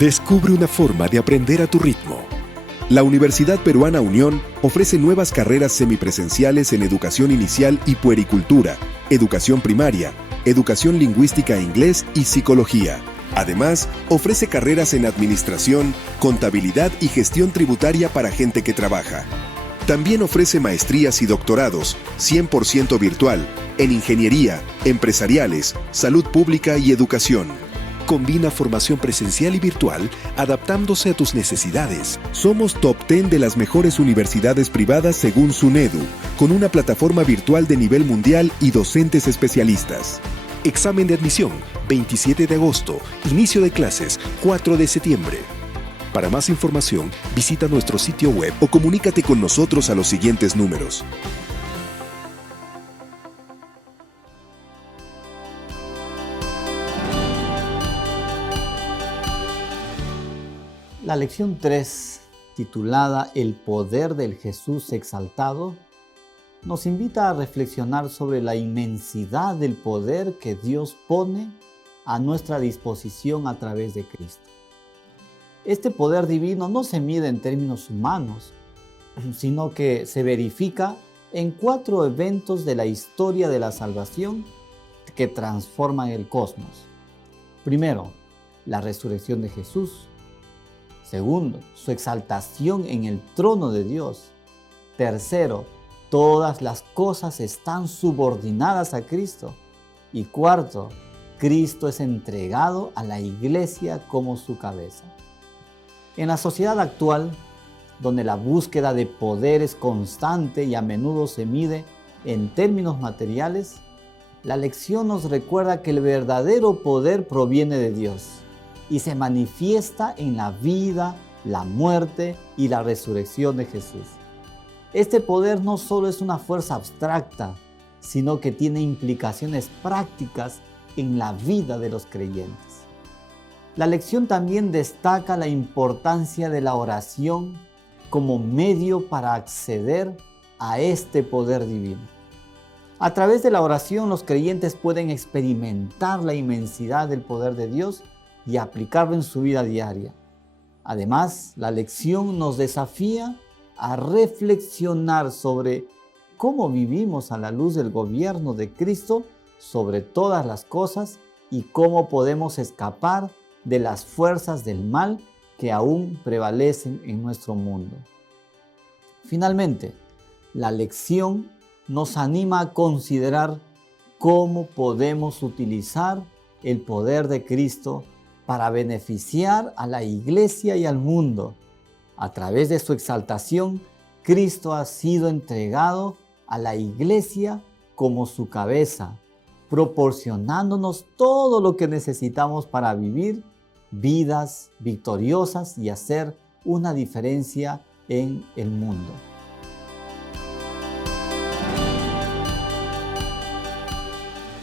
Descubre una forma de aprender a tu ritmo. La Universidad Peruana Unión ofrece nuevas carreras semipresenciales en educación inicial y puericultura, educación primaria, educación lingüística e inglés y psicología. Además, ofrece carreras en administración, contabilidad y gestión tributaria para gente que trabaja. También ofrece maestrías y doctorados, 100% virtual, en ingeniería, empresariales, salud pública y educación. Combina formación presencial y virtual adaptándose a tus necesidades. Somos top 10 de las mejores universidades privadas según SUNEDU, con una plataforma virtual de nivel mundial y docentes especialistas. Examen de admisión, 27 de agosto. Inicio de clases, 4 de septiembre. Para más información, visita nuestro sitio web o comunícate con nosotros a los siguientes números. La lección 3, titulada El poder del Jesús exaltado, nos invita a reflexionar sobre la inmensidad del poder que Dios pone a nuestra disposición a través de Cristo. Este poder divino no se mide en términos humanos, sino que se verifica en 4 eventos de la historia de la salvación que transforman el cosmos. Primero, la resurrección de Jesús. Segundo, su exaltación en el trono de Dios. Tercero, todas las cosas están subordinadas a Cristo. Y cuarto, Cristo es entregado a la iglesia como su cabeza. En la sociedad actual, donde la búsqueda de poder es constante y a menudo se mide en términos materiales, la lección nos recuerda que el verdadero poder proviene de Dios y se manifiesta en la vida, la muerte y la resurrección de Jesús. Este poder no solo es una fuerza abstracta, sino que tiene implicaciones prácticas en la vida de los creyentes. La lección también destaca la importancia de la oración como medio para acceder a este poder divino. A través de la oración, los creyentes pueden experimentar la inmensidad del poder de Dios y aplicarlo en su vida diaria. Además, la lección nos desafía a reflexionar sobre cómo vivimos a la luz del gobierno de Cristo sobre todas las cosas y cómo podemos escapar de las fuerzas del mal que aún prevalecen en nuestro mundo. Finalmente, la lección nos anima a considerar cómo podemos utilizar el poder de Cristo para beneficiar a la iglesia y al mundo. A través de su exaltación, Cristo ha sido entregado a la iglesia como su cabeza, proporcionándonos todo lo que necesitamos para vivir vidas victoriosas y hacer una diferencia en el mundo.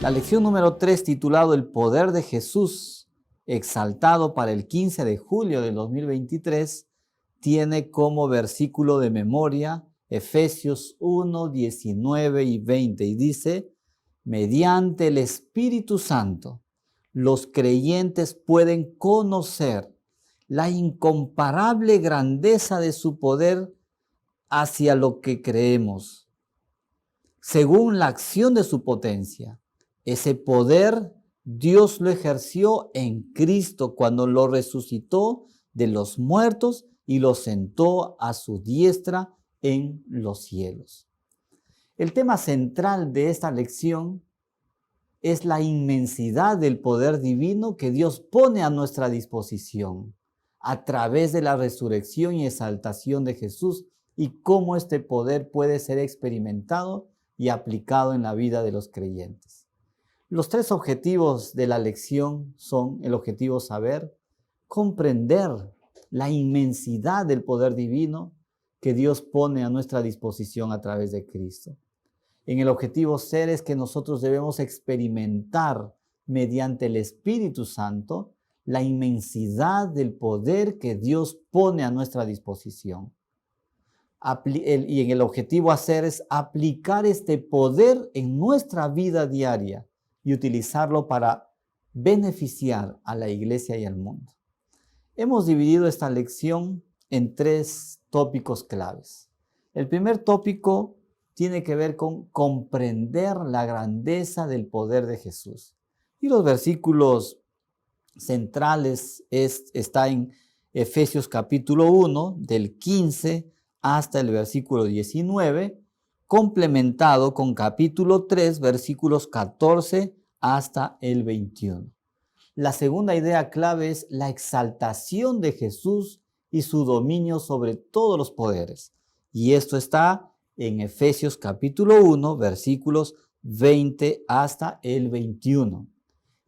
La lección número 3, titulado El poder de Jesús exaltado para el 15 de julio del 2023, tiene como versículo de memoria Efesios 1, 19 y 20 y dice: mediante el Espíritu Santo, los creyentes pueden conocer la incomparable grandeza de su poder hacia lo que creemos, según la acción de su potencia. Ese poder Dios lo ejerció en Cristo cuando lo resucitó de los muertos y lo sentó a su diestra en los cielos. El tema central de esta lección es la inmensidad del poder divino que Dios pone a nuestra disposición a través de la resurrección y exaltación de Jesús y cómo este poder puede ser experimentado y aplicado en la vida de los creyentes. Los 3 objetivos de la lección son el objetivo saber, comprender la inmensidad del poder divino que Dios pone a nuestra disposición a través de Cristo. En el objetivo ser es que nosotros debemos experimentar mediante el Espíritu Santo la inmensidad del poder que Dios pone a nuestra disposición. Y en el objetivo hacer es aplicar este poder en nuestra vida diaria y utilizarlo para beneficiar a la iglesia y al mundo. Hemos dividido esta lección en 3 tópicos claves. El primer tópico tiene que ver con comprender la grandeza del poder de Jesús. Y los versículos centrales está en Efesios capítulo 1, del 15 hasta el versículo 19, complementado con capítulo 3, versículos 14 hasta el 21. La segunda idea clave es la exaltación de Jesús y su dominio sobre todos los poderes. Y esto está en Efesios capítulo 1, versículos 20 hasta el 21.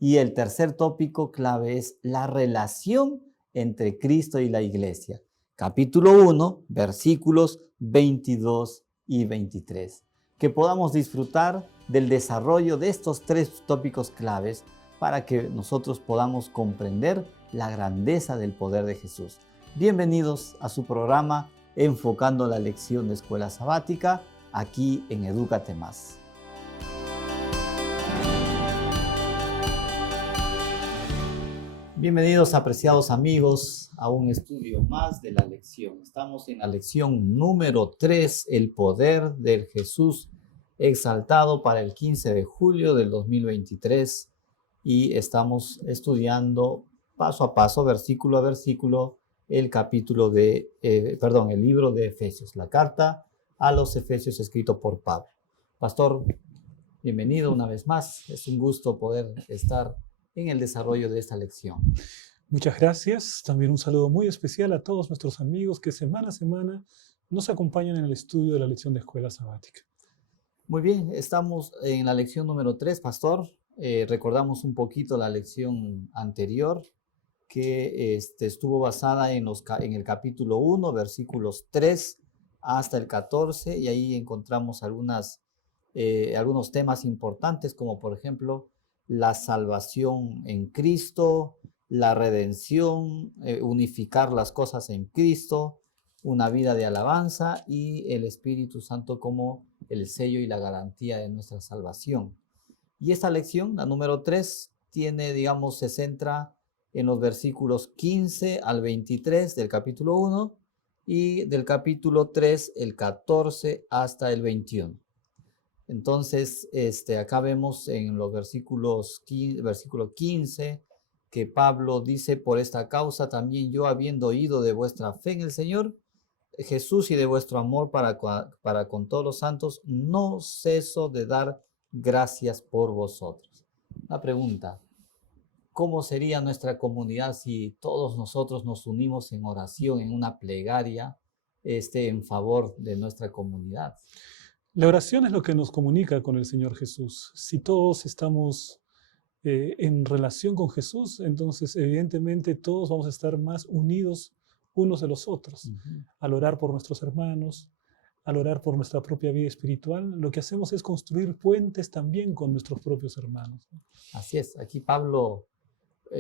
Y el tercer tópico clave es la relación entre Cristo y la iglesia. Capítulo 1, versículos 22 y 23. Que podamos disfrutar del desarrollo de estos 3 tópicos claves para que nosotros podamos comprender la grandeza del poder de Jesús. Bienvenidos a su programa Enfocando la Lección de Escuela Sabática, aquí en Edúcate Más. Bienvenidos, apreciados amigos, a un estudio más de la lección. Estamos en la lección número 3, el poder del Jesús exaltado, para el 15 de julio del 2023. Y estamos estudiando paso a paso, versículo a versículo, el libro de Efesios, la carta a los Efesios escrito por Pablo. Pastor, bienvenido una vez más. Es un gusto poder estar en el desarrollo de esta lección. Muchas gracias. También un saludo muy especial a todos nuestros amigos que semana a semana nos acompañan en el estudio de la lección de Escuela Sabática. Muy bien, estamos en la lección número 3, Pastor. Recordamos un poquito la lección anterior que estuvo basada en el capítulo 1, versículos 3 hasta el 14, y ahí encontramos algunos temas importantes, como por ejemplo la salvación en Cristo, la redención, unificar las cosas en Cristo, una vida de alabanza y el Espíritu Santo como el sello y la garantía de nuestra salvación. Y esta lección, la número 3, se centra en los versículos 15 al 23 del capítulo 1 y del capítulo 3, el 14 hasta el 21. Entonces, acá vemos en los versículo 15, que Pablo dice: por esta causa también yo, habiendo oído de vuestra fe en el Señor Jesús y de vuestro amor para con todos los santos, no ceso de dar gracias por vosotros. La pregunta: ¿cómo sería nuestra comunidad si todos nosotros nos unimos en oración, en una plegaria, en favor de nuestra comunidad? La oración es lo que nos comunica con el Señor Jesús. Si todos estamos en relación con Jesús, entonces evidentemente todos vamos a estar más unidos unos de los otros. Al orar por nuestros hermanos, al orar por nuestra propia vida espiritual, lo que hacemos es construir puentes también con nuestros propios hermanos. Así es. Aquí Pablo,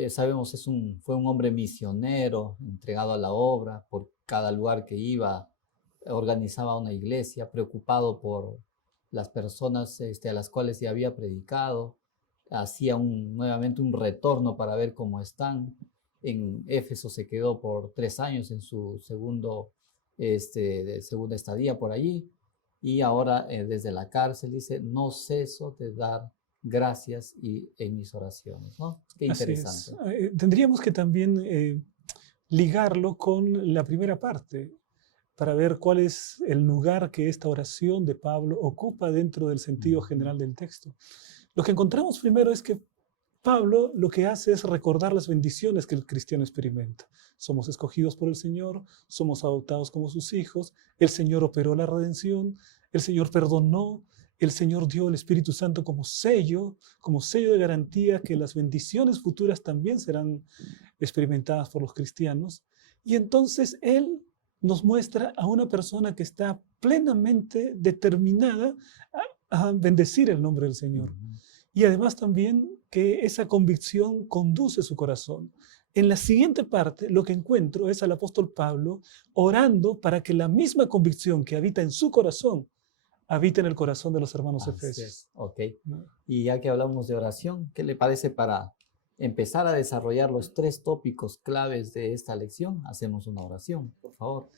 sabemos, fue un hombre misionero, entregado a la obra. Por cada lugar que iba, organizaba una iglesia, preocupado por las personas a las cuales se había predicado. Hacía nuevamente un retorno para ver cómo están. En Éfeso se quedó por 3 años en su segunda estadía por allí, y ahora desde la cárcel dice: no ceso de dar gracias en mis oraciones, ¿no? Qué interesante. Tendríamos que también ligarlo con la primera parte para ver cuál es el lugar que esta oración de Pablo ocupa dentro del sentido general del texto. Lo que encontramos primero es que Pablo lo que hace es recordar las bendiciones que el cristiano experimenta. Somos escogidos por el Señor, somos adoptados como sus hijos, el Señor operó la redención, el Señor perdonó, el Señor dio el Espíritu Santo como sello de garantía que las bendiciones futuras también serán experimentadas por los cristianos. Y entonces Él nos muestra a una persona que está plenamente determinada a bendecir el nombre del Señor. Y además también que esa convicción conduce su corazón. En la siguiente parte lo que encuentro es al apóstol Pablo orando para que la misma convicción que habita en su corazón habite en el corazón de los hermanos efesios. Ok. Y ya que hablamos de oración, ¿qué le parece para empezar a desarrollar los 3 tópicos claves de esta lección, hacemos una oración, por favor.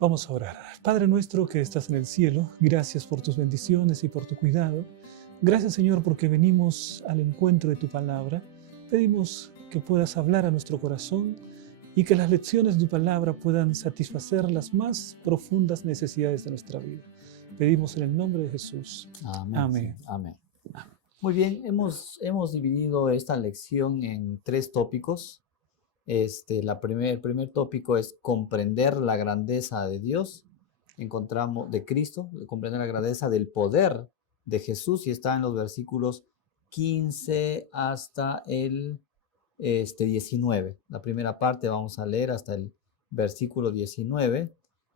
Vamos a orar. Padre nuestro que estás en el cielo, gracias por tus bendiciones y por tu cuidado. Gracias, Señor, porque venimos al encuentro de tu palabra. Pedimos que puedas hablar a nuestro corazón y que las lecciones de tu palabra puedan satisfacer las más profundas necesidades de nuestra vida. Pedimos en el nombre de Jesús. Amén. Amén. Amén. Muy bien, hemos dividido esta lección en 3 tópicos. El primer tópico es comprender la grandeza de Dios, de Cristo, comprender la grandeza del poder de Jesús, y está en los versículos 15 hasta el 19. La primera parte vamos a leer hasta el versículo 19.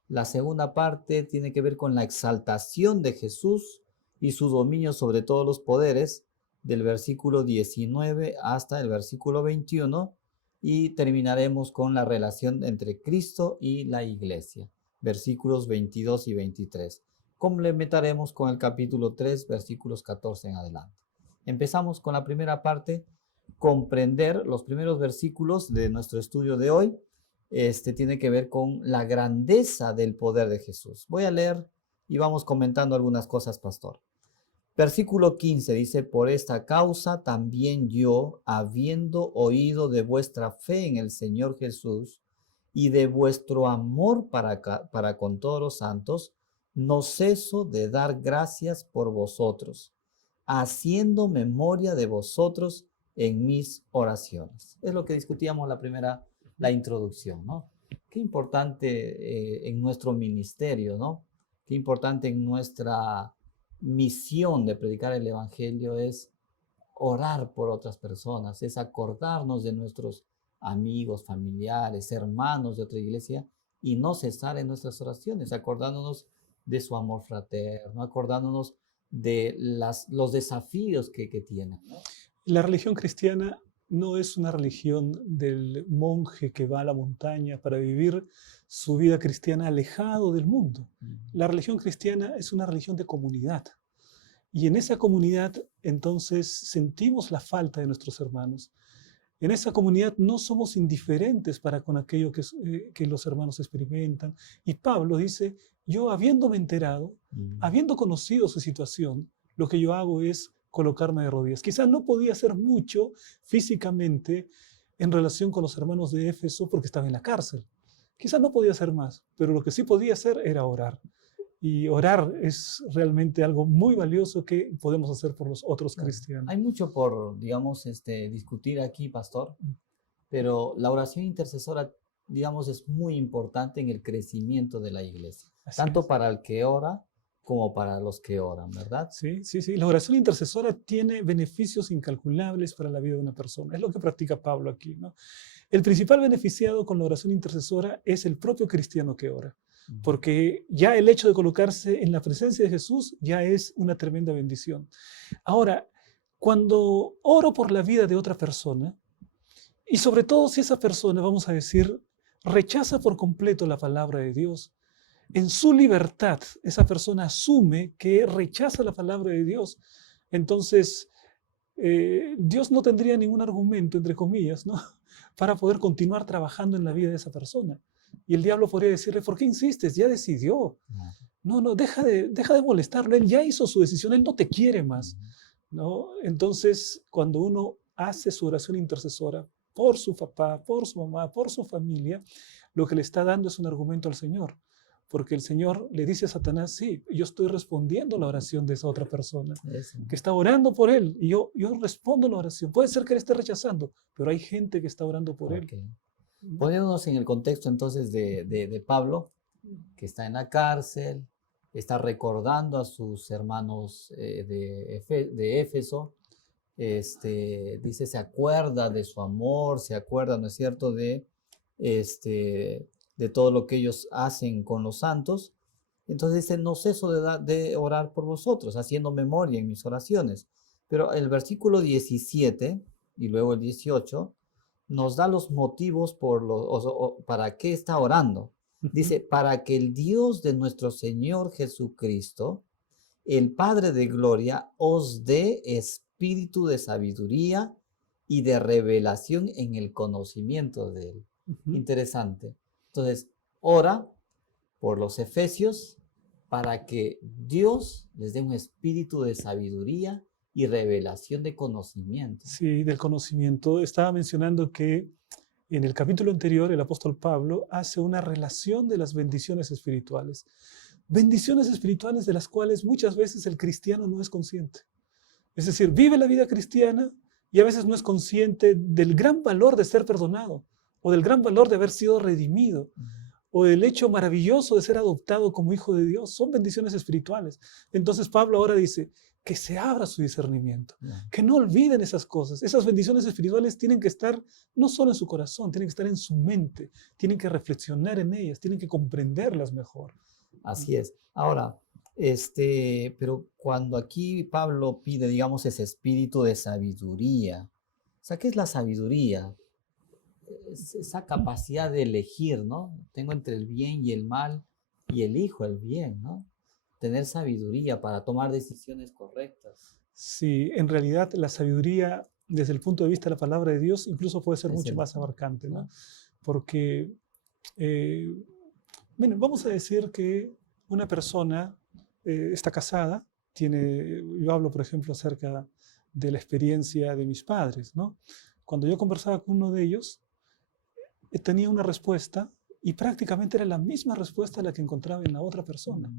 La segunda parte tiene que ver con la exaltación de Jesús y su dominio sobre todos los poderes, del versículo 19 hasta el versículo 21, y terminaremos con la relación entre Cristo y la iglesia, versículos 22 y 23. Complementaremos con el capítulo 3, versículos 14 en adelante. Empezamos con la primera parte, comprender los primeros versículos de nuestro estudio de hoy. Tiene que ver con la grandeza del poder de Jesús. Voy a leer y vamos comentando algunas cosas, pastor. Versículo 15 dice: por esta causa también yo, habiendo oído de vuestra fe en el Señor Jesús y de vuestro amor para con todos los santos, no ceso de dar gracias por vosotros, haciendo memoria de vosotros en mis oraciones. Es lo que discutíamos la introducción, ¿no? Qué importante en nuestro ministerio, ¿no? Qué importante en nuestra misión de predicar el evangelio es orar por otras personas, es acordarnos de nuestros amigos, familiares, hermanos de otra iglesia y no cesar en nuestras oraciones, acordándonos de su amor fraterno, acordándonos de los desafíos que tienen, ¿no? La religión cristiana no es una religión del monje que va a la montaña para vivir su vida cristiana alejado del mundo. La religión cristiana es una religión de comunidad. Y en esa comunidad, entonces, sentimos la falta de nuestros hermanos. En esa comunidad no somos indiferentes para con aquello que los hermanos experimentan. Y Pablo dice: yo habiéndome enterado, habiendo conocido su situación, lo que yo hago es colocarme de rodillas. Quizás no podía hacer mucho físicamente en relación con los hermanos de Éfeso porque estaba en la cárcel. Quizás no podía hacer más, pero lo que sí podía hacer era orar. Y orar es realmente algo muy valioso que podemos hacer por los otros cristianos. Hay mucho por, digamos, discutir aquí, pastor, pero la oración intercesora, digamos, es muy importante en el crecimiento de la iglesia, tanto para el que ora como para los que oran, ¿verdad? Sí. La oración intercesora tiene beneficios incalculables para la vida de una persona. Es lo que practica Pablo aquí, ¿no? El principal beneficiado con la oración intercesora es el propio cristiano que ora, porque ya el hecho de colocarse en la presencia de Jesús ya es una tremenda bendición. Ahora, cuando oro por la vida de otra persona, y sobre todo si esa persona, vamos a decir, rechaza por completo la palabra de Dios, en su libertad, esa persona asume que rechaza la palabra de Dios. Entonces, Dios no tendría ningún argumento, entre comillas, ¿no?, para poder continuar trabajando en la vida de esa persona. Y el diablo podría decirle: ¿por qué insistes? Ya decidió. No, deja de molestarlo. Él ya hizo su decisión, él no te quiere más, ¿no? Entonces, cuando uno hace su oración intercesora por su papá, por su mamá, por su familia, lo que le está dando es un argumento al Señor. Porque el Señor le dice a Satanás: sí, yo estoy respondiendo la oración de esa otra persona que está orando por él, y yo respondo la oración. Puede ser que él esté rechazando, pero hay gente que está orando por él. Poniéndonos en el contexto entonces de Pablo, que está en la cárcel, está recordando a sus hermanos de Éfeso, dice, se acuerda de su amor, se acuerda, ¿no es cierto?, de todo lo que ellos hacen con los santos. Entonces dice: no ceso de orar por vosotros, haciendo memoria en mis oraciones. Pero el versículo 17 y luego el 18 nos da los motivos para qué está orando. Dice: para que el Dios de nuestro Señor Jesucristo, el Padre de gloria, os dé espíritu de sabiduría y de revelación en el conocimiento de Él. Ujú. Interesante. Entonces, ora por los efesios para que Dios les dé un espíritu de sabiduría y revelación de conocimiento. Sí, del conocimiento. Estaba mencionando que en el capítulo anterior el apóstol Pablo hace una relación de las bendiciones espirituales. Bendiciones espirituales de las cuales muchas veces el cristiano no es consciente. Es decir, vive la vida cristiana y a veces no es consciente del gran valor de ser perdonado o del gran valor de haber sido redimido o del hecho maravilloso de ser adoptado como hijo de Dios. Son bendiciones espirituales. Entonces Pablo ahora dice que se abra su discernimiento, que no olviden esas cosas. Esas bendiciones espirituales tienen que estar no solo en su corazón, tienen que estar en su mente, tienen que reflexionar en ellas, tienen que comprenderlas mejor. Así es. Ahora, pero cuando aquí Pablo pide, digamos, ese espíritu de sabiduría, o sea, ¿qué es la sabiduría? Es esa capacidad de elegir, ¿no? Tengo entre el bien y el mal y elijo el bien, ¿no? Tener sabiduría para tomar decisiones correctas. Sí, en realidad la sabiduría, desde el punto de vista de la palabra de Dios, incluso puede ser Es mucho el- más abarcante, ¿no? ¿no? Porque, bueno, vamos a decir que una persona está casada, yo hablo, por ejemplo, acerca de la experiencia de mis padres, ¿no? Cuando yo conversaba con uno de ellos, tenía una respuesta y prácticamente era la misma respuesta a la que encontraba en la otra persona.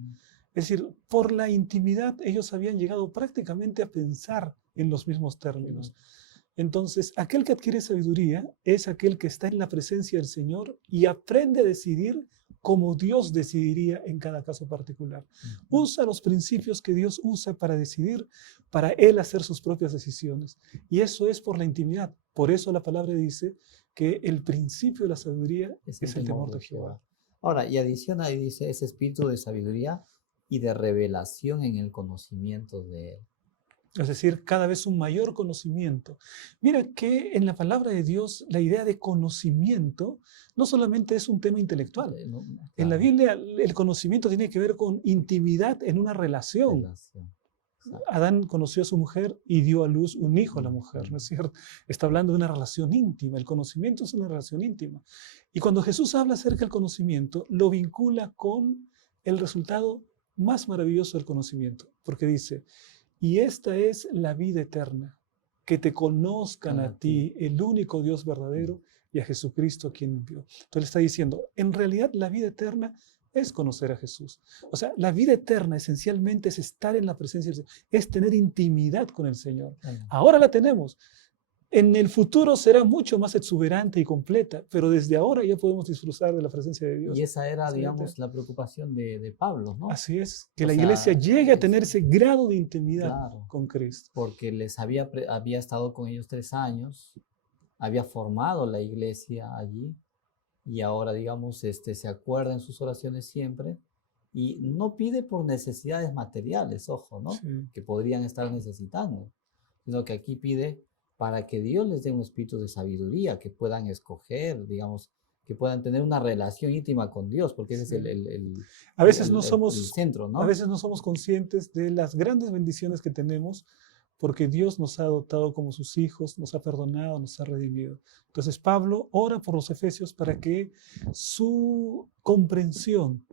Es decir, por la intimidad ellos habían llegado prácticamente a pensar en los mismos términos. Entonces, aquel que adquiere sabiduría es aquel que está en la presencia del Señor y aprende a decidir como Dios decidiría en cada caso particular. Usa los principios que Dios usa para decidir, para Él hacer sus propias decisiones. Y eso es por la intimidad. Por eso la palabra dice que el principio de la sabiduría es el temor de Jehová. Ahora, y adiciona y dice ese espíritu de sabiduría y de revelación en el conocimiento de Él. Es decir, cada vez un mayor conocimiento. Mira que en la palabra de Dios la idea de conocimiento no solamente es un tema intelectual. En la Biblia el conocimiento tiene que ver con intimidad en una relación. Adán conoció a su mujer y dio a luz un hijo a la mujer, ¿no es cierto? Está hablando de una relación íntima. El conocimiento es una relación íntima. Y cuando Jesús habla acerca del conocimiento, lo vincula con el resultado más maravilloso del conocimiento, porque dice: y esta es la vida eterna, que te conozcan a ti, el único Dios verdadero, y a Jesucristo a quien envió. Entonces le está diciendo, en realidad la vida eterna es conocer a Jesús. O sea, la vida eterna esencialmente es estar en la presencia del Señor, es tener intimidad con el Señor. Ahora la tenemos. En el futuro será mucho más exuberante y completa, pero desde ahora ya podemos disfrutar de la presencia de Dios. Y esa era, digamos, la preocupación de Pablo, ¿no? Así es, que la iglesia llegue a tener ese grado de intimidad con Cristo. Porque había estado con ellos 3 años, había formado la iglesia allí, y ahora, digamos, se acuerda en sus oraciones siempre, y no pide por necesidades materiales, ojo, ¿no? Sí. Que podrían estar necesitando, sino que aquí pide para que Dios les dé un espíritu de sabiduría, que puedan escoger, digamos, que puedan tener una relación íntima con Dios, porque ese es el centro, ¿no? A veces no somos conscientes de las grandes bendiciones que tenemos, porque Dios nos ha adoptado como sus hijos, nos ha perdonado, nos ha redimido. Entonces Pablo ora por los efesios para que su comprensión,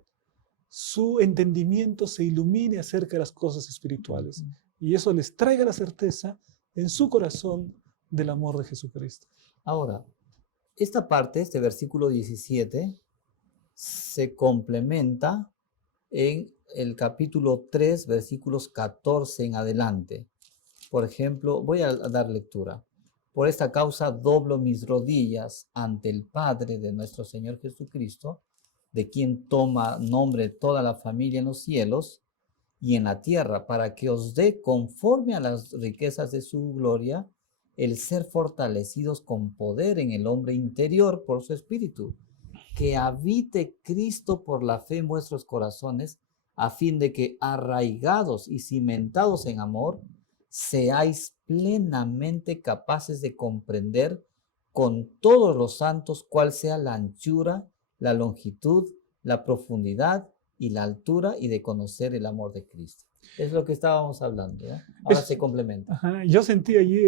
su entendimiento se ilumine acerca de las cosas espirituales. Y eso les traiga la certeza en su corazón del amor de Jesucristo. Ahora, esta parte, este versículo 17, se complementa en el capítulo 3, versículos 14 en adelante. Por ejemplo, voy a dar lectura. Por esta causa doblo mis rodillas ante el Padre de nuestro Señor Jesucristo, de quien toma nombre toda la familia en los cielos y en la tierra, para que os dé conforme a las riquezas de su gloria, el ser fortalecidos con poder en el hombre interior por su espíritu, que habite Cristo por la fe en vuestros corazones, a fin de que, arraigados y cimentados en amor, seáis plenamente capaces de comprender con todos los santos cuál sea la anchura, la longitud, la profundidad y la altura, y de conocer el amor de Cristo. Es lo que estábamos hablando, ¿no? Ahora se complementa. Yo sentí allí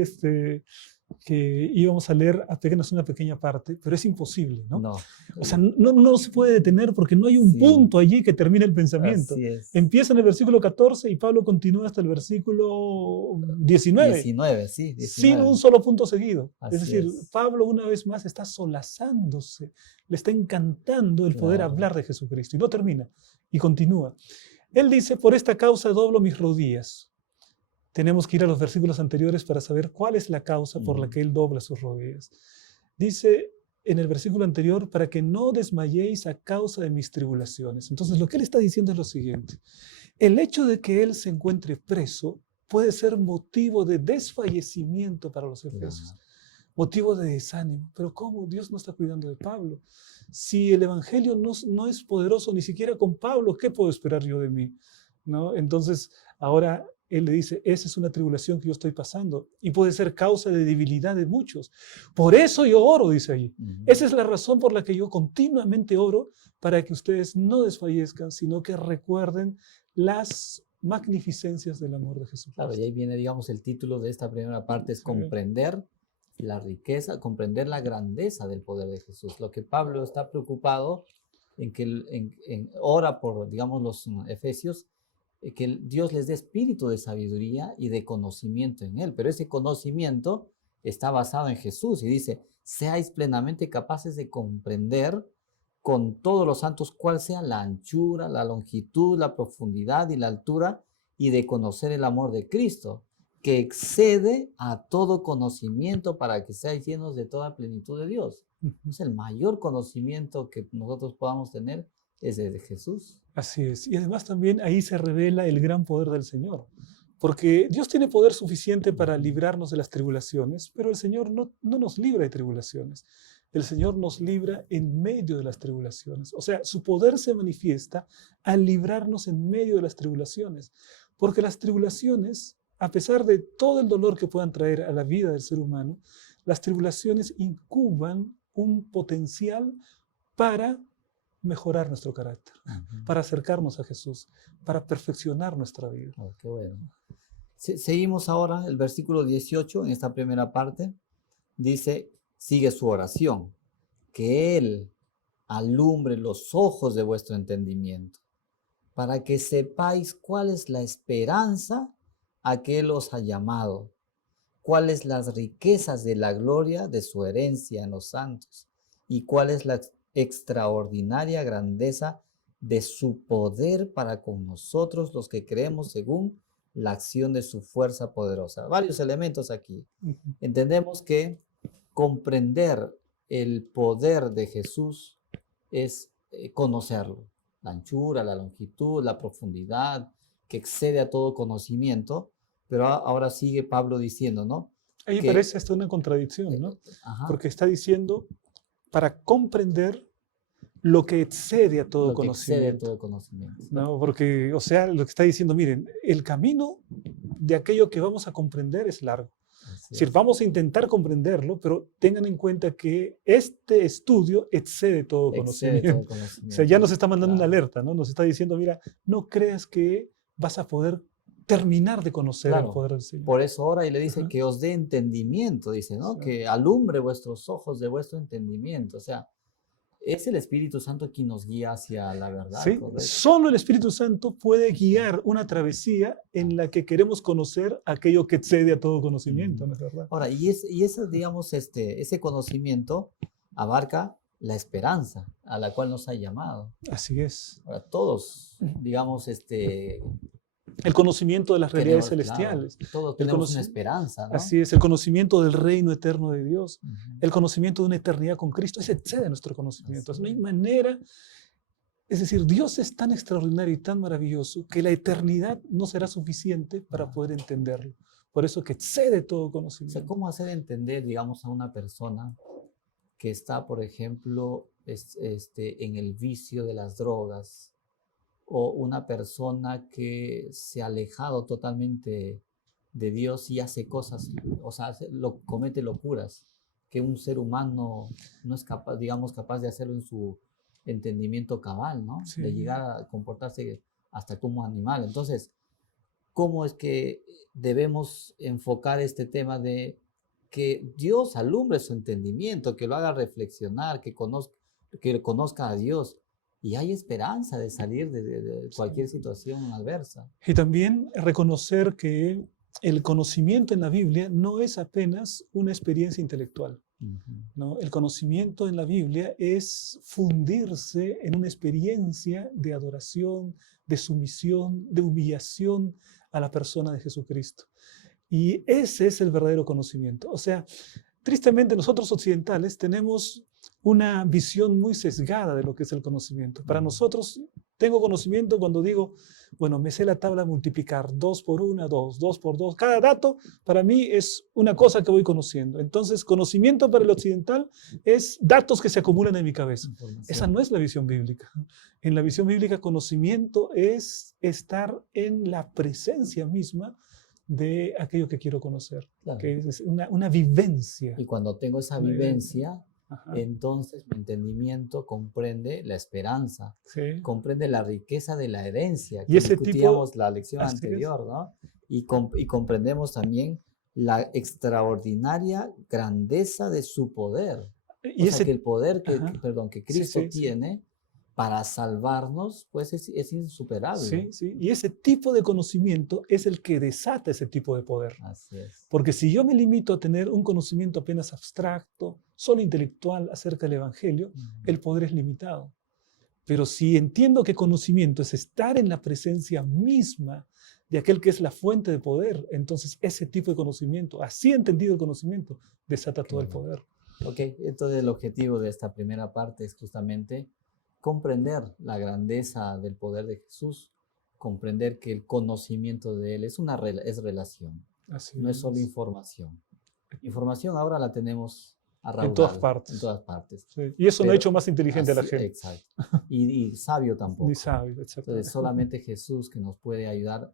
que íbamos a leer apenas una pequeña parte, pero es imposible, ¿no? No. O sea, no se puede detener porque no hay un Sí. punto allí que termine el pensamiento. Así es. Empieza en el versículo 14 y Pablo continúa hasta el versículo 19. 19, sí, Sin 19. un solo punto seguido. Así Es decir, es. Pablo una vez más está solazándose, le está encantando el poder Claro. hablar de Jesucristo. Y no termina, y continúa. Él dice, por esta causa doblo mis rodillas. Tenemos que ir a los versículos anteriores para saber cuál es la causa por la que él dobla sus rodillas. Dice en el versículo anterior, para que no desmayéis a causa de mis tribulaciones. Entonces, lo que él está diciendo es lo siguiente. El hecho de que él se encuentre preso puede ser motivo de desfallecimiento para los efesios, motivo de desánimo. Pero ¿cómo? Dios no está cuidando de Pablo. Si el evangelio no es poderoso ni siquiera con Pablo, ¿qué puedo esperar yo de mí? ¿No? Entonces, ahora él le dice, esa es una tribulación que yo estoy pasando y puede ser causa de debilidad de muchos. Por eso yo oro, dice allí. Esa es la razón por la que yo continuamente oro, para que ustedes no desfallezcan, sino que recuerden las magnificencias del amor de Jesucristo. Claro, y ahí viene, digamos, el título de esta primera parte, es comprender la riqueza, comprender la grandeza del poder de Jesús. Lo que Pablo está preocupado en que ora por, digamos, los efesios, que Dios les dé espíritu de sabiduría y de conocimiento en Él. Pero ese conocimiento está basado en Jesús y dice, seáis plenamente capaces de comprender con todos los santos cuál sea la anchura, la longitud, la profundidad y la altura, y de conocer el amor de Cristo, que excede a todo conocimiento, para que seáis llenos de toda plenitud de Dios. Es el mayor conocimiento que nosotros podamos tener, es de Jesús. Así es. Y además también ahí se revela el gran poder del Señor. Porque Dios tiene poder suficiente para librarnos de las tribulaciones, pero el Señor no nos libra de tribulaciones. El Señor nos libra en medio de las tribulaciones. O sea, su poder se manifiesta al librarnos en medio de las tribulaciones. Porque las tribulaciones, a pesar de todo el dolor que puedan traer a la vida del ser humano, las tribulaciones incuban un potencial para mejorar nuestro carácter, para acercarnos a Jesús, para perfeccionar nuestra vida. Oh, qué bueno. Seguimos ahora el versículo 18, en esta primera parte, dice, sigue su oración, que Él alumbre los ojos de vuestro entendimiento, para que sepáis cuál es la esperanza a que Él os ha llamado, cuáles las riquezas de la gloria de su herencia en los santos, y cuál es la extraordinaria grandeza de su poder para con nosotros los que creemos según la acción de su fuerza poderosa. Varios elementos aquí. Entendemos que comprender el poder de Jesús es conocerlo, la anchura, la longitud, la profundidad, que excede a todo conocimiento, pero ahora sigue Pablo diciendo, ¿no? Ahí parece hasta una contradicción, ¿no? Porque está diciendo, para comprender lo que excede a todo conocimiento. ¿No? Porque, o sea, lo que está diciendo, miren, el camino de aquello que vamos a comprender es largo. Es decir, vamos a intentar comprenderlo, pero tengan en cuenta que este estudio excede todo conocimiento. O sea, ya nos está mandando una alerta, ¿no? Nos está diciendo, mira, no creas que vas a poder terminar de conocer el poder del Señor. Por eso ahora y le dice que os dé entendimiento, dice, ¿no? Sí. Que alumbre vuestros ojos de vuestro entendimiento. O sea, es el Espíritu Santo quien nos guía hacia la verdad. Sí, solo el Espíritu Santo puede guiar una travesía en la que queremos conocer aquello que excede a todo conocimiento, ¿no es verdad? Ahora, y ese, digamos, ese conocimiento abarca la esperanza a la cual nos ha llamado. Así es. Ahora, todos, digamos, el conocimiento de las realidades celestiales. Claro, todos tenemos una esperanza, ¿no? Así es, el conocimiento del reino eterno de Dios, el conocimiento de una eternidad con Cristo, ese excede nuestro conocimiento. No hay manera, es decir, Dios es tan extraordinario y tan maravilloso que la eternidad no será suficiente para poder entenderlo. Por eso que excede todo conocimiento. O sea, ¿cómo hacer entender, digamos, a una persona que está, por ejemplo, en el vicio de las drogas, o una persona que se ha alejado totalmente de Dios y hace cosas, o sea, comete locuras, que un ser humano no es capaz, digamos, capaz de hacerlo en su entendimiento cabal, ¿no? Sí. De llegar a comportarse hasta como animal. Entonces, ¿cómo es que debemos enfocar este tema de que Dios alumbre su entendimiento, que lo haga reflexionar, que conozca a Dios. Y hay esperanza de salir de cualquier situación adversa. Y también reconocer que el conocimiento en la Biblia no es apenas una experiencia intelectual, ¿no? El conocimiento en la Biblia es fundirse en una experiencia de adoración, de sumisión, de humillación a la persona de Jesucristo. Y ese es el verdadero conocimiento. O sea, tristemente nosotros occidentales tenemos una visión muy sesgada de lo que es el conocimiento. Para nosotros, tengo conocimiento cuando digo, bueno, me sé la tabla de multiplicar, 2 por 1, 2, 2 por 2. Cada dato para mí es una cosa que voy conociendo. Entonces, conocimiento para el occidental es datos que se acumulan en mi cabeza. Esa no es la visión bíblica. En la visión bíblica, conocimiento es estar en la presencia misma de aquello que quiero conocer, Claro. que es una vivencia. Y cuando tengo esa vivencia, entonces mi entendimiento comprende la esperanza, Sí. comprende la riqueza de la herencia, que Y ese discutíamos la lección así anterior, ¿no? Y comprendemos también la extraordinaria grandeza de su poder. Y O sea, que el poder que Sí, Cristo sí, sí. tiene para salvarnos, pues es insuperable. Sí, sí. Y ese tipo de conocimiento es el que desata ese tipo de poder. Así es. Porque si yo me limito a tener un conocimiento apenas abstracto, solo intelectual acerca del Evangelio, el poder es limitado. Pero si entiendo que conocimiento es estar en la presencia misma de aquel que es la fuente de poder, entonces ese tipo de conocimiento, así entendido el conocimiento, desata todo el poder. Ok, entonces el objetivo de esta primera parte es justamente comprender la grandeza del poder de Jesús, comprender que el conocimiento de Él es relación, Así no es solo es. información. Información ahora la tenemos a raudal, En todas partes. En todas partes. Sí. Y eso no ha hecho más inteligente a la Así, gente. exacto. Y sabio tampoco. Ni sabio, exactamente. Entonces solamente Jesús que nos puede ayudar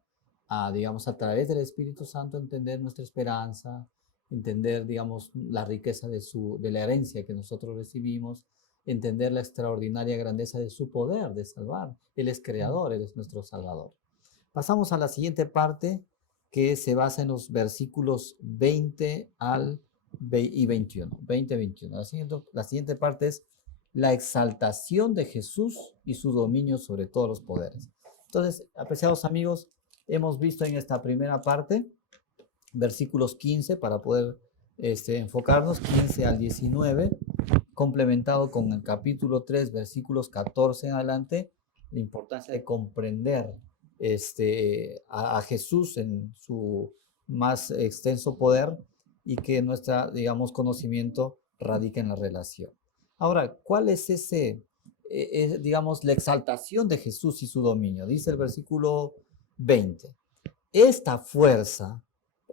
a, digamos, a través del Espíritu Santo entender nuestra esperanza, entender, digamos, la riqueza de la herencia que nosotros recibimos, entender la extraordinaria grandeza de su poder de salvar. Él es creador, Él es nuestro Salvador. Pasamos a la siguiente parte que se basa en los versículos 20 y 21. 20 y 21. La siguiente parte es la exaltación de Jesús y su dominio sobre todos los poderes. Entonces, apreciados amigos, hemos visto en esta primera parte versículos 15 para poder enfocarnos, 15 al 19, complementado con el capítulo 3, versículos 14 en adelante, la importancia de comprender a Jesús en su más extenso poder y que nuestra, digamos, conocimiento radica en la relación. Ahora, ¿cuál es digamos, la exaltación de Jesús y su dominio? Dice el versículo 20. Esta fuerza,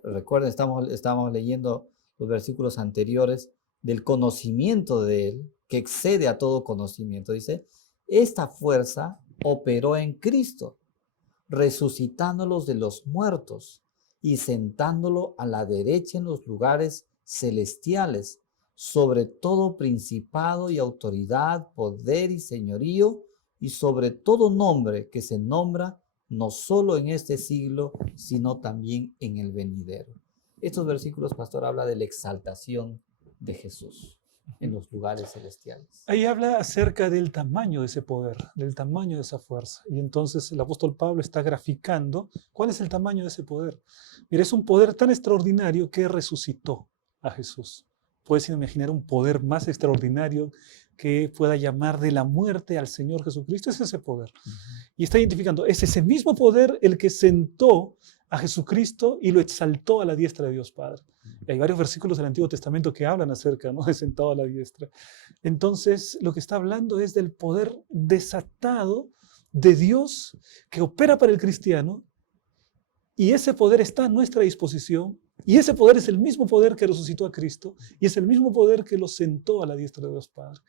recuerden, estamos leyendo los versículos anteriores, del conocimiento de Él, que excede a todo conocimiento. Dice, esta fuerza operó en Cristo, resucitándolos de los muertos y sentándolo a la derecha en los lugares celestiales, sobre todo principado y autoridad, poder y señorío, y sobre todo nombre que se nombra no solo en este siglo, sino también en el venidero. Estos versículos, pastor, habla de la exaltación de Jesús en los lugares celestiales. Ahí habla acerca del tamaño de ese poder, del tamaño de esa fuerza. Y entonces el apóstol Pablo está graficando cuál es el tamaño de ese poder. Mira, es un poder tan extraordinario que resucitó a Jesús. Puedes imaginar un poder más extraordinario que pueda llamar de la muerte al Señor Jesucristo. Es ese poder. Y está identificando, es ese mismo poder el que sentó a Jesucristo y lo exaltó a la diestra de Dios Padre. Y hay varios versículos del Antiguo Testamento que hablan acerca, ¿no?, de sentado a la diestra. Entonces, lo que está hablando es del poder desatado de Dios que opera para el cristiano, y ese poder está a nuestra disposición, y ese poder es el mismo poder que resucitó a Cristo, y es el mismo poder que lo sentó a la diestra de Dios Padre.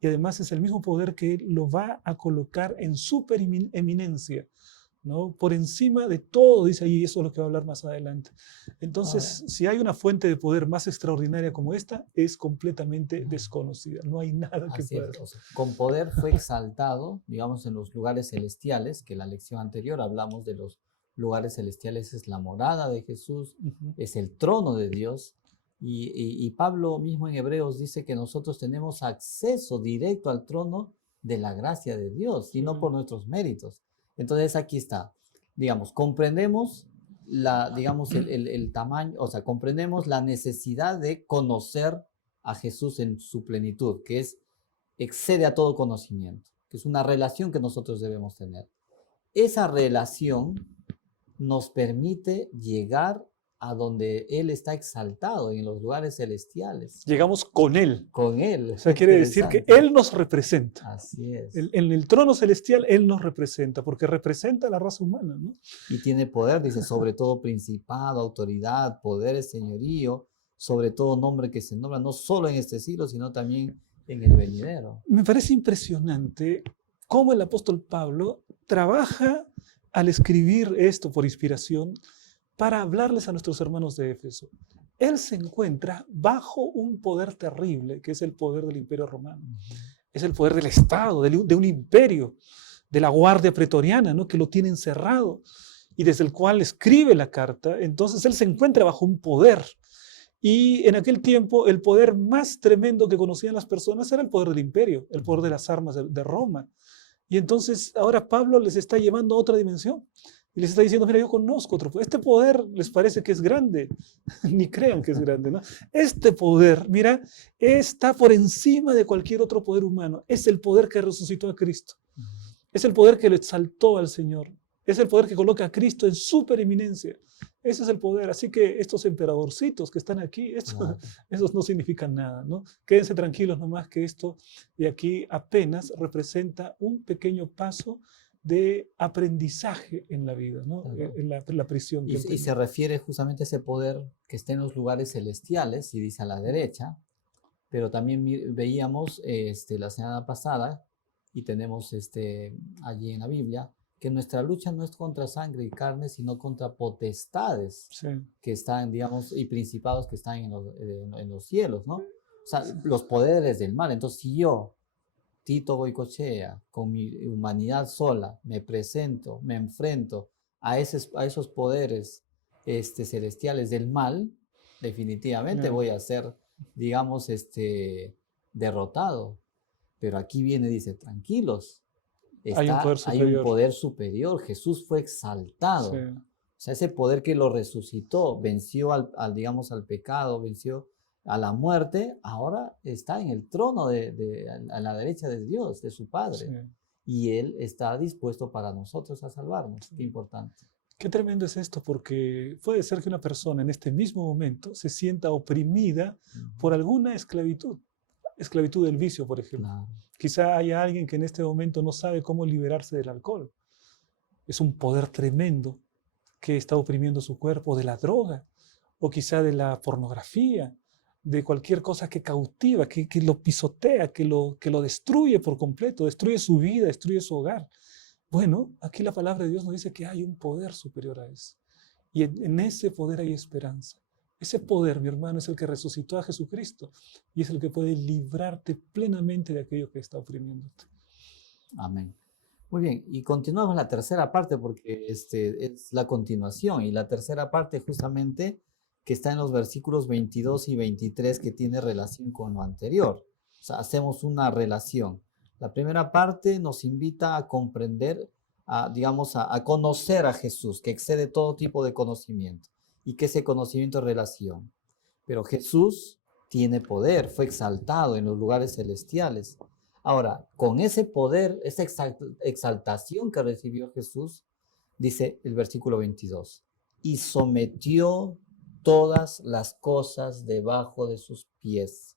Y además es el mismo poder que lo va a colocar en supereminencia, ¿no?, por encima de todo, dice ahí, y eso es lo que va a hablar más adelante. Entonces, si hay una fuente de poder más extraordinaria como esta, es completamente desconocida. No hay nada que pueda. O sea, con poder fue exaltado, digamos, en los lugares celestiales, que la lección anterior hablamos de los lugares celestiales, es la morada de Jesús, es el trono de Dios, Y Pablo mismo en Hebreos dice que nosotros tenemos acceso directo al trono de la gracia de Dios y no por nuestros méritos. Entonces aquí está, digamos, comprendemos el tamaño, o sea, comprendemos la necesidad de conocer a Jesús en su plenitud, que excede a todo conocimiento, que es una relación que nosotros debemos tener. Esa relación nos permite llegar a donde Él está exaltado, en los lugares celestiales. Llegamos con Él. Con Él. O sea, quiere decir que Él nos representa. Así es. En el trono celestial Él nos representa, porque representa a la raza humana, ¿no? Y tiene poder, dice, sobre todo principado, autoridad, poder, señorío, sobre todo nombre que se nombra, no solo en este siglo, sino también en el venidero. Me parece impresionante cómo el apóstol Pablo trabaja al escribir esto por inspiración para hablarles a nuestros hermanos de Éfeso. Él se encuentra bajo un poder terrible, que es el poder del imperio romano. Es el poder del Estado, de un imperio, de la guardia pretoriana, ¿no? Que lo tiene encerrado y desde el cual escribe la carta. Entonces él se encuentra bajo un poder. Y en aquel tiempo el poder más tremendo que conocían las personas era el poder del imperio, el poder de las armas de Roma. Y entonces ahora Pablo les está llevando a otra dimensión. Y les está diciendo, mira, yo conozco otro poder. Este poder les parece que es grande. Ni crean que es grande, ¿no? Este poder, mira, está por encima de cualquier otro poder humano. Es el poder que resucitó a Cristo. Es el poder que lo exaltó al Señor. Es el poder que coloca a Cristo en su preeminencia. Ese es el poder. Así que estos emperadorcitos que están aquí, esos no significan nada, ¿no? Quédense tranquilos nomás que esto de aquí apenas representa un pequeño paso de aprendizaje en la vida, ¿no? En la prisión. Y se refiere justamente a ese poder que está en los lugares celestiales, y dice a la derecha, pero también veíamos la semana pasada, y tenemos allí en la Biblia, que nuestra lucha no es contra sangre y carne, sino contra potestades que están, digamos, y principados que están en los cielos, ¿no? O sea, los poderes del mal. Entonces, si yo, Tito Goicoechea, con mi humanidad sola, me presento, me enfrento a esos poderes celestiales del mal, definitivamente voy a ser, digamos, derrotado. Pero aquí viene, dice, tranquilos, hay un poder superior. Jesús fue exaltado. O sea, ese poder que lo resucitó, venció digamos, al pecado, venció a la muerte, ahora está en el trono a la derecha de Dios, de su Padre. Y Él está dispuesto para nosotros a salvarnos. Qué importante. Qué tremendo es esto, porque puede ser que una persona en este mismo momento se sienta oprimida por alguna esclavitud del vicio, por ejemplo. Claro. Quizá haya alguien que en este momento no sabe cómo liberarse del alcohol. Es un poder tremendo que está oprimiendo su cuerpo, de la droga, o quizá de la pornografía, de cualquier cosa que cautiva, que lo pisotea, que lo destruye por completo, destruye su vida, destruye su hogar. Bueno, aquí la palabra de Dios nos dice que hay un poder superior a eso. Y en ese poder hay esperanza. Ese poder, mi hermano, es el que resucitó a Jesucristo y es el que puede librarte plenamente de aquello que está oprimiéndote. Amén. Muy bien, y continuamos la tercera parte porque es la continuación, y la tercera parte justamente que está en los versículos 22 y 23, que tiene relación con lo anterior. O sea, hacemos una relación. La primera parte nos invita a comprender, a conocer a Jesús, que excede todo tipo de conocimiento, y que ese conocimiento es relación. Pero Jesús tiene poder, fue exaltado en los lugares celestiales. Ahora, con ese poder, esa exaltación que recibió Jesús, dice el versículo 22, y sometió todas las cosas debajo de sus pies,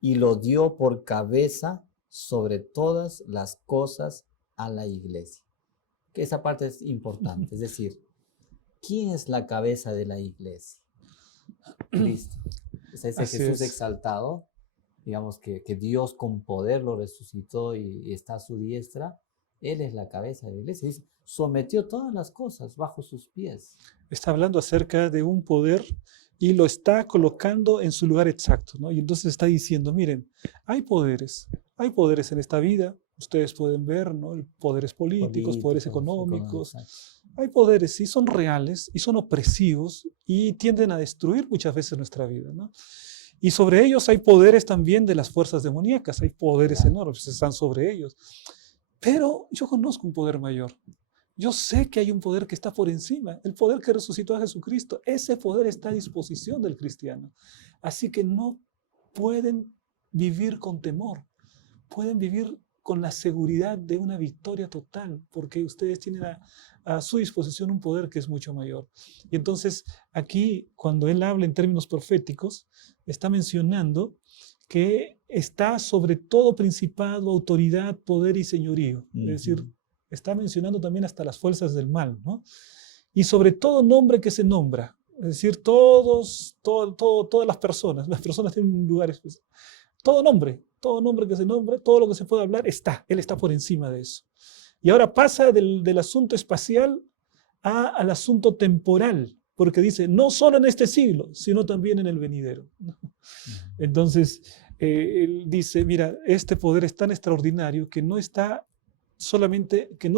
y lo dio por cabeza sobre todas las cosas a la iglesia. Que esa parte es importante, es decir, ¿quién es la cabeza de la iglesia? Cristo. Es ese Jesús exaltado, digamos que Dios con poder lo resucitó y está a su diestra. Él es la cabeza de la iglesia. Dice, sometió todas las cosas bajo sus pies. Está hablando acerca de un poder y lo está colocando en su lugar exacto, ¿no? Y entonces está diciendo, miren, hay poderes en esta vida. Ustedes pueden ver, ¿no? Poderes políticos, poderes económicos, Hay poderes, sí, son reales y son opresivos y tienden a destruir muchas veces nuestra vida, ¿no? Y sobre ellos hay poderes también de las fuerzas demoníacas, hay poderes enormes, están sobre ellos. Pero yo conozco un poder mayor. Yo sé que hay un poder que está por encima, el poder que resucitó a Jesucristo. Ese poder está a disposición del cristiano. Así que no pueden vivir con temor, pueden vivir con la seguridad de una victoria total, porque ustedes tienen a su disposición un poder que es mucho mayor. Y entonces aquí, cuando él habla en términos proféticos, está mencionando que está sobre todo principado, autoridad, poder y señorío. Es decir, está mencionando también hasta las fuerzas del mal, ¿no? Y sobre todo nombre que se nombra. Es decir, todas las personas tienen un lugar especial. Todo nombre que se nombre, todo lo que se pueda hablar, él está por encima de eso. Y ahora pasa del asunto espacial al asunto temporal, porque dice, no solo en este siglo, sino también en el venidero. Entonces, él dice, mira, este poder es tan extraordinario que no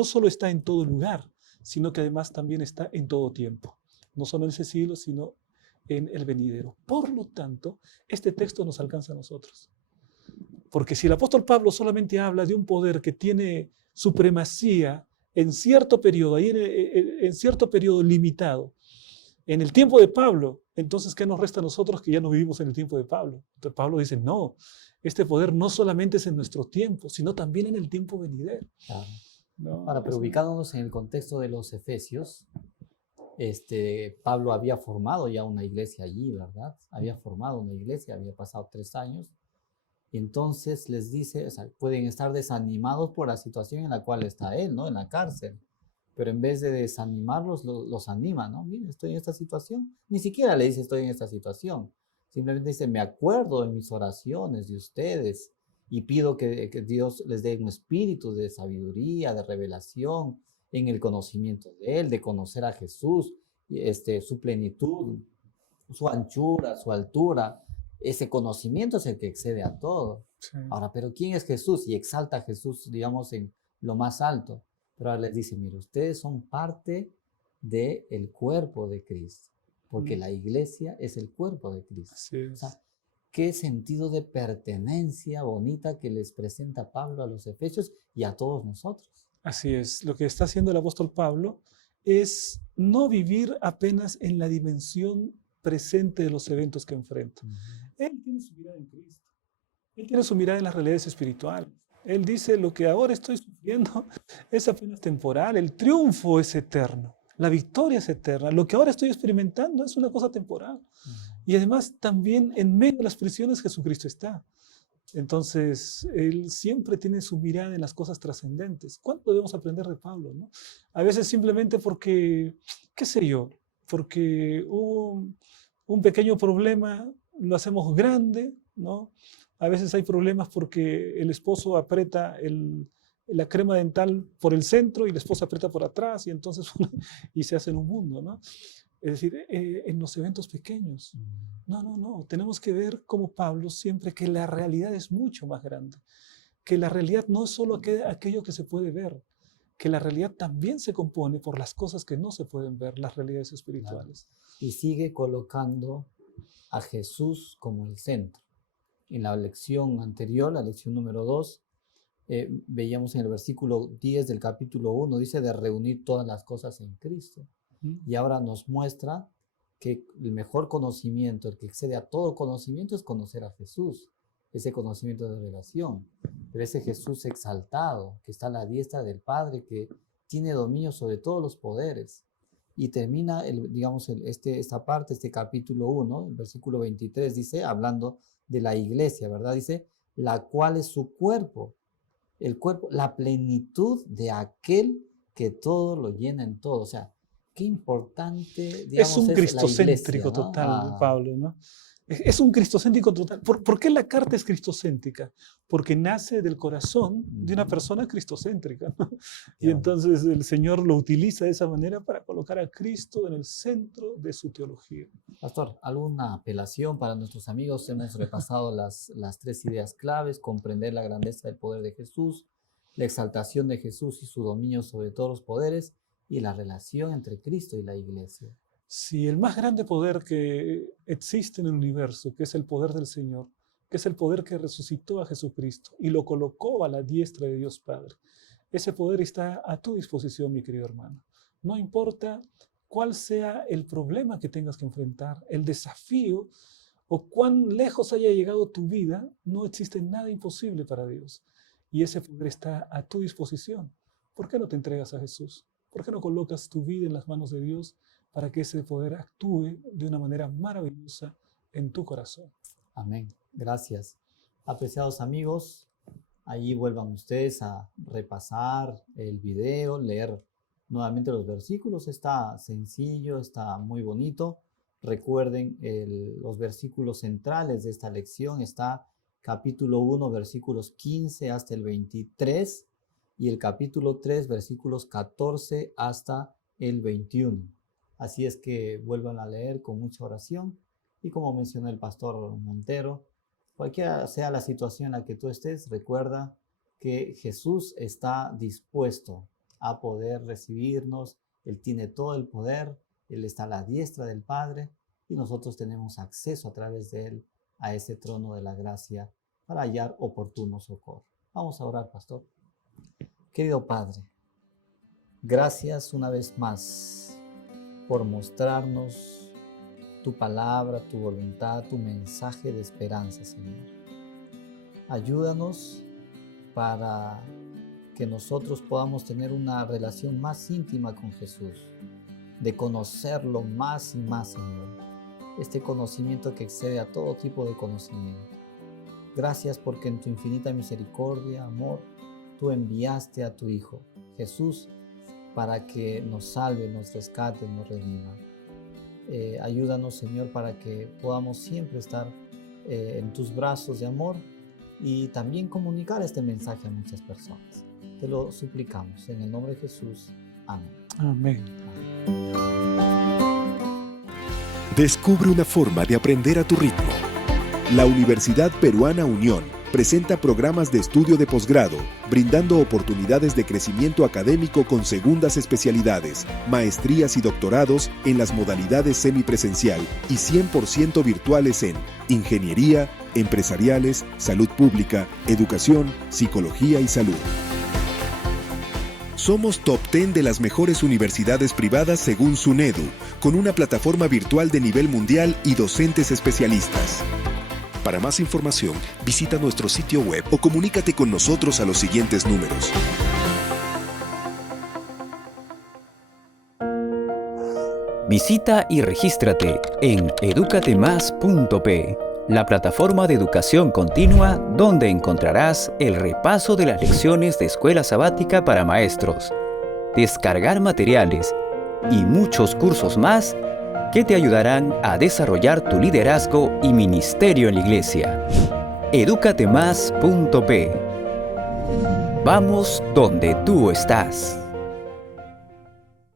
solo está en todo lugar, sino que además también está en todo tiempo. No solo en ese siglo, sino en el venidero. Por lo tanto, este texto nos alcanza a nosotros. Porque si el apóstol Pablo solamente habla de un poder que tiene supremacía en cierto periodo, ahí en cierto periodo limitado, en el tiempo de Pablo, entonces ¿qué nos resta a nosotros que ya no vivimos en el tiempo de Pablo? Entonces Pablo dice, no, este poder no solamente es en nuestro tiempo, sino también en el tiempo venidero. Claro. No, Ahora, pero ubicándonos en el contexto de los Efesios, Pablo había formado ya una iglesia allí, ¿verdad? Había formado una iglesia, había pasado 3 años. Y entonces les dice, o sea, pueden estar desanimados por la situación en la cual está él, ¿no? En la cárcel. Pero en vez de desanimarlos, los anima, ¿no? Miren, estoy en esta situación. Ni siquiera le dice estoy en esta situación. Simplemente dice, me acuerdo en mis oraciones de ustedes y pido que Dios les dé un espíritu de sabiduría, de revelación, en el conocimiento de Él, de conocer a Jesús, su plenitud, su anchura, su altura. Ese conocimiento es el que excede a todo. sí. Ahora, pero ¿quién es Jesús? Y exalta a Jesús, digamos, en lo más alto. Pero ahora les dice, mire, ustedes son parte del cuerpo de Cristo, porque la iglesia es el cuerpo de Cristo. Así es. O sea, qué sentido de pertenencia bonita que les presenta Pablo a los efesios y a todos nosotros. Así es. Lo que está haciendo el apóstol Pablo es no vivir apenas en la dimensión presente de los eventos que enfrenta. Él tiene su mirada en Cristo. Él tiene su mirada en las realidades espirituales. Él dice, lo que ahora estoy sufriendo es apenas temporal. El triunfo es eterno. La victoria es eterna. Lo que ahora estoy experimentando es una cosa temporal. Y además también en medio de las prisiones Jesucristo está. Entonces, él siempre tiene su mirada en las cosas trascendentes. ¿Cuánto debemos aprender de Pablo, no? A veces simplemente porque, qué sé yo, porque hubo un pequeño problema, lo hacemos grande, ¿no? A veces hay problemas porque el esposo aprieta la crema dental por el centro y la esposa aprieta por atrás y entonces y se hace en un mundo, ¿no? Es decir, en los eventos pequeños. No, tenemos que ver como Pablo siempre que la realidad es mucho más grande, que la realidad no es solo aquello que se puede ver, que la realidad también se compone por las cosas que no se pueden ver, las realidades espirituales. Claro. Y sigue colocando a Jesús como el centro. En la lección anterior, la lección número 2, veíamos en el versículo 10 del capítulo 1, dice de reunir todas las cosas en Cristo. Y ahora nos muestra que el mejor conocimiento, el que excede a todo conocimiento, es conocer a Jesús, ese conocimiento de relación. Pero ese Jesús exaltado, que está a la diestra del Padre, que tiene dominio sobre todos los poderes. Y termina, esta parte, este capítulo 1, el versículo 23, dice, hablando de la iglesia, ¿verdad? Dice, la cual es su cuerpo, el cuerpo, la plenitud de aquel que todo lo llena en todo. O sea, qué importante, digamos, es un cristocéntrico, ¿no? total, Pablo, ¿no? Es un cristocéntrico total. ¿Por qué la carta es cristocéntrica? Porque nace del corazón de una persona cristocéntrica, ¿no? Y entonces el Señor lo utiliza de esa manera para colocar a Cristo en el centro de su teología. Pastor, ¿alguna apelación para nuestros amigos? Hemos repasado las 3 ideas claves: comprender la grandeza del poder de Jesús, la exaltación de Jesús y su dominio sobre todos los poderes, y la relación entre Cristo y la iglesia. Si el más grande poder que existe en el universo, que es el poder del Señor, que es el poder que resucitó a Jesucristo y lo colocó a la diestra de Dios Padre, ese poder está a tu disposición, mi querido hermano. No importa cuál sea el problema que tengas que enfrentar, el desafío o cuán lejos haya llegado tu vida, no existe nada imposible para Dios. Y ese poder está a tu disposición. ¿Por qué no te entregas a Jesús? ¿Por qué no colocas tu vida en las manos de Dios para que ese poder actúe de una manera maravillosa en tu corazón? Amén. Gracias. Apreciados amigos, allí vuelvan ustedes a repasar el video, leer nuevamente los versículos. Está sencillo, está muy bonito. Recuerden los versículos centrales de esta lección. Está capítulo 1, versículos 15 hasta el 23 y el capítulo 3, versículos 14 hasta el 21. Así es que vuelvan a leer con mucha oración y como mencionó el pastor Montero, cualquiera sea la situación en la que tú estés, recuerda que Jesús está dispuesto a poder recibirnos. Él tiene todo el poder, Él está a la diestra del Padre y nosotros tenemos acceso a través de Él a ese trono de la gracia para hallar oportuno socorro. Vamos a orar, pastor. Querido Padre, gracias una vez más por mostrarnos tu palabra, tu voluntad, tu mensaje de esperanza, Señor. Ayúdanos para que nosotros podamos tener una relación más íntima con Jesús, de conocerlo más y más, Señor. Este conocimiento que excede a todo tipo de conocimiento. Gracias porque en tu infinita misericordia, amor, tú enviaste a tu Hijo, Jesús, para que nos salve, nos rescate, nos redima. Ayúdanos, Señor, para que podamos siempre estar en tus brazos de amor y también comunicar este mensaje a muchas personas. Te lo suplicamos en el nombre de Jesús. Amén. Amén. Descubre una forma de aprender a tu ritmo. La Universidad Peruana Unión presenta programas de estudio de posgrado, brindando oportunidades de crecimiento académico con segundas especialidades, maestrías y doctorados en las modalidades semipresencial y 100% virtuales en ingeniería, empresariales, salud pública, educación, psicología y salud. Somos top 10 de las mejores universidades privadas según SUNEDU, con una plataforma virtual de nivel mundial y docentes especialistas. Para más información, visita nuestro sitio web o comunícate con nosotros a los siguientes números. Visita y regístrate en educatemas.p, la plataforma de educación continua donde encontrarás el repaso de las lecciones de escuela sabática para maestros, descargar materiales y muchos cursos más que te ayudarán a desarrollar tu liderazgo y ministerio en la iglesia. educatemas.p. Vamos donde tú estás.